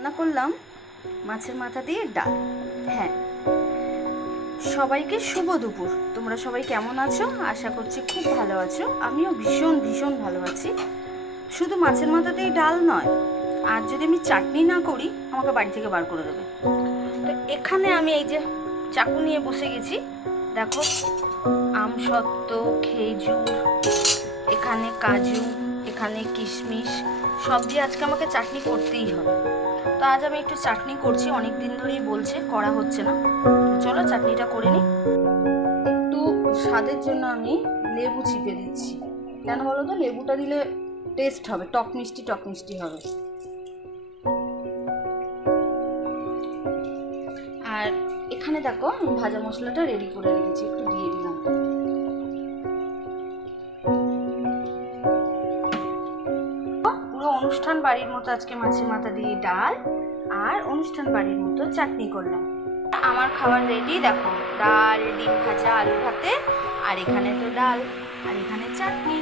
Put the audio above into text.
রান্না করলাম মাছের মাথা দিয়ে ডাল। হ্যাঁ, সবাইকে শুভ দুপুর। তোমরা সবাই কেমন আছো? আশা করছি খুব ভালো আছো। আমিও ভীষণ ভীষণ ভালো আছি। শুধু মাছের মাথা দিয়ে ডাল নয়, আর যদি আমি চাটনি না করি আমাকে বাড়ি থেকে বার করে দেবে। তো এখানে আমি এই যে চাকু নিয়ে বসে গেছি, দেখো আমসত্ত্ব, খেজুর, এখানে কাজু, এখানে কিশমিশ, সব দিয়ে আজকে আমাকে চাটনি করতেই হবে। তো আজ আমি একটু চাটনি করছি, অনেক দিন ধরেই বলছে, করা হচ্ছে না। চলো চাটনিটা করে নিই। একটু স্বাদের জন্য আমি লেবু চিপে দিচ্ছি। কেন বলো তো? লেবুটা দিলে টেস্ট হবে, টক মিষ্টি হবে। আর এখানে দেখো আমি ভাজা মশলাটা রেডি করে রেখেছি, একটু দিয়ে দিলাম। পুরো অনুষ্ঠান বাড়ির মতো আজকে মাছের মাথা দিয়ে ডাল আর অনুষ্ঠান বাড়ির মতো চাটনি করলাম। আমার খাবার রেডি, দেখো ডাল, ডিম ভাজা, আলু ভাতে, আর এখানে তো ডাল, আর এখানে চাটনি।